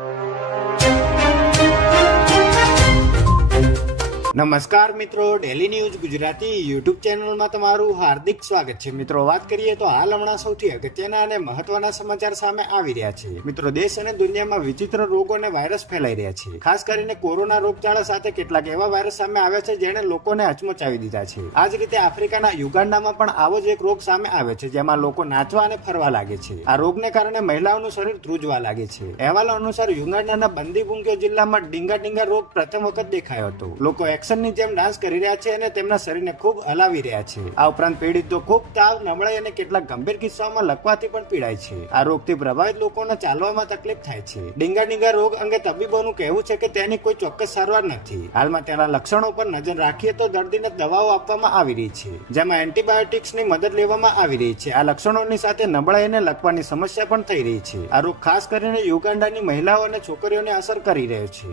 you. નમસ્કાર મિત્રો daily news Gujarati YouTube ચેનલમાં તમારું હાર્દિક સ્વાગત છે. મિત્રો, વાત કરીએ તો હાલ હમણાં સૌથી અગત્યના અને મહત્વના સમાચાર સામે આવી રહ્યા છે. મિત્રો, દેશ અને દુનિયામાં વિચિત્ર રોગો અને વાયરસ ફેલાઈ રહ્યા છે. ખાસ કરીને કોરોના રોગચાળા સાથે કેટલાક એવા વાયરસ સામે આવ્યા છે જેણે લોકોને હચમચાવી દીધા છે. આ જ રીતે આફ્રિકાના યુગાન્ડામાં પણ આવો જ એક રોગ સામે આવે છે, જેમાં લોકો નાચવા અને ફરવા લાગે છે. આ રોગને કારણે મહિલાઓનું શરીર ધ્રુજવા લાગે છે. અહેવાલો અનુસાર યુગાન્ડાના બંદીબુંગ્યો જિલ્લામાં ડીંગા ડીંગા રોગ પ્રથમ વખત દેખાયો હતો. લોકો એક્શનની જેમ ડાન્સ કરી રહ્યા છે અને તેમના શરીરને ખૂબ હલાવી રહ્યા છે. આ ઉપરાંત પીડિતો ખૂબ તાવ, નબળાઈ અને કેટલાક ગંભીર કિસ્સાઓમાં લકવાથી પણ પીડાય છે. આ રોગથી પ્રભાવિત લોકોને ચાલવામાં તકલીફ થાય છે. ડીંગા ડીંગા રોગ અંગે તબીબોનું કહેવું છે કે તેની કોઈ ચોક્કસ સારવાર નથી. હાલમાં તેના લક્ષણો પર નજર રાખીએ તો દર્દીને દવાઓ આપવામાં આવી રહી છે, જેમાં એન્ટીબાયોટિક્સની મદદ લેવામાં આવી રહી છે. આ લક્ષણોની સાથે નબળાઈ અને લકવાની સમસ્યા પણ થઈ રહી છે. આ રોગ ખાસ કરીને યુગાન્ડાની મહિલાઓ અને છોકરીઓને અસર કરી રહ્યો છે.